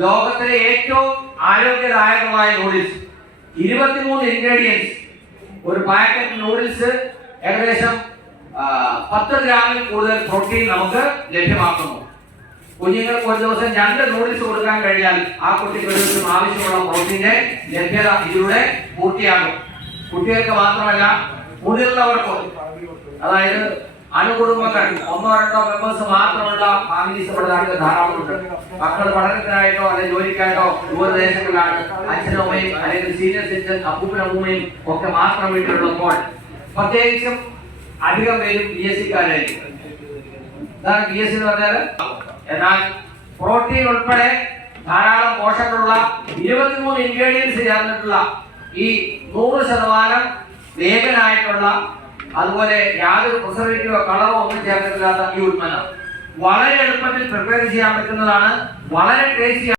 ലോകത്തിലെ ഏറ്റവും ആരോഗ്യദായകമായ noodles 23 ingredients. ഒരു പാക്കറ്റ് നൂഡിൽസ് ഏകദേശം 10 ഗ്രാമിൽ കൂടുതൽ പ്രോട്ടീൻ നമുക്ക് ലഭ്യമാക്കുന്നു. കുഞ്ഞുങ്ങൾക്ക് ഒരു ദിവസം 2 നൂഡിൽസ് കൊടുക്കാൻ കഴിഞ്ഞാൽ ആ കുട്ടിക്ക് ഒരു ദിവസം ആവശ്യമുള്ള പ്രോട്ടീന്റെ ലഭ്യത ഇതിലൂടെ പൂർത്തിയാകും. കുട്ടികൾക്ക് മാത്രമല്ല മുതിർന്നവർക്കും, അതായത് അണുകുടുംബങ്ങൾ 1-2 മെമ്പേഴ്സ് മാത്രമുള്ള ഫാമിലീസ് നമ്മുടെ നാട്ടിൽ ധാരാളമുണ്ട്. മക്കൾ പഠനത്തിനായിട്ടോ അല്ലെങ്കിൽ ജോലിക്കായിട്ടോ ദൂരദേശങ്ങളിലാണ് അച്ഛനും അമ്മയും അല്ലെങ്കിൽ സീനിയർ സിറ്റിസൺ അപ്പൂപ്പനും അമ്മൂമ്മയും ഒക്കെ മാത്രം വീട്ടിലുള്ളപ്പോൾ പ്രത്യേകിച്ചും അധികം പേരും PSC-കാരായിരിക്കും. എന്താണ് PSC എന്ന് പറഞ്ഞാൽ? എന്നാൽ പ്രോട്ടീൻ ഉൾപ്പെടെ ധാരാളം പോഷകങ്ങളുള്ള 23 ഇൻഗ്രീഡിയൻസ് ചേർന്നിട്ടുള്ള ഈ 100% വേഗനായിട്ടുള്ള, അതുപോലെ യാതൊരു പ്രിസർവേറ്റീവോ കളറോ ഒന്നും ചേർത്തിട്ടില്ലാത്ത ഈ ഉൽപ്പന്നം വളരെ എളുപ്പത്തിൽ പ്രിപ്പയർ ചെയ്യാൻ പറ്റുന്നതാണ്. വളരെ ടേസ്റ്റി.